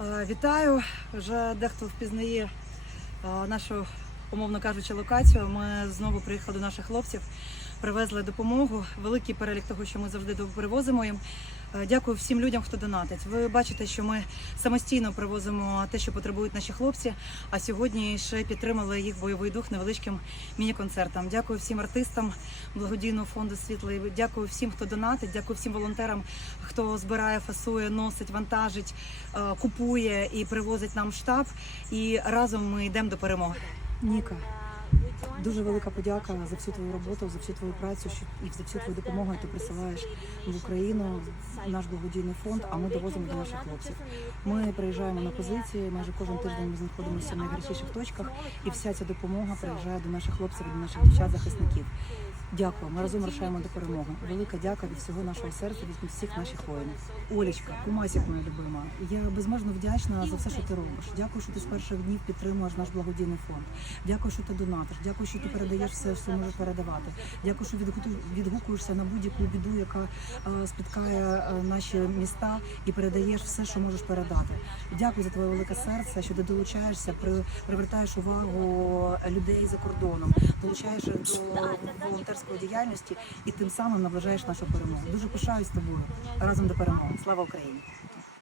Е, Вітаю! Вже дехто впізнає е, нашу, умовно кажучи, локацію. Ми знову приїхали до наших хлопців, привезли допомогу. Великий перелік того, що ми завжди привозимо їм. Е, Дякую всім людям, хто донатить. Ви бачите, що ми самостійно привозимо те, що потребують наші хлопці. А сьогодні ще підтримали їх бойовий дух невеличким міні-концертом. Дякую всім артистам благодійного фонду світлий. Дякую всім, хто донатить. Дякую всім волонтерам, хто збирає, фасує, носить, вантажить, е, купує і привозить нам штаб. І разом ми йдемо до перемоги. Ніка. Дуже велика подяка за всю твою роботу, за всю твою працю і за всю твою допомогу, яку ти присилаєш в Україну, наш благодійний фонд, а ми довозимо до наших хлопців. Ми приїжджаємо на позиції, майже кожен тиждень ми знаходимося в найгарячіших точках, і вся ця допомога приїжджає до наших хлопців, до наших дівчат, захисників. Дякую, ми разом рушаємо до перемоги. Велика дяка від всього нашого серця, від всіх наших воїнів. Олечка, кумасік моя любима. Я безмежно вдячна за все, що ти робиш. Дякую, що ти з перших днів підтримуєш наш благодійний фонд. Дякую, що ти донатиш. Дякую, що ти передаєш все, що можеш передавати. Дякую, що відгуку- відгукуєшся на будь-яку біду, яка е, спіткає е, наші міста, і передаєш все, що можеш передати. Дякую за твоє велике серце, що ти долучаєшся, при, привертаєш увагу людей за кордоном, долучаєш до волонтерської діяльності і тим самим наближаєш нашу перемогу. Дуже пишаюсь тобою разом до перемоги. Слава Україні!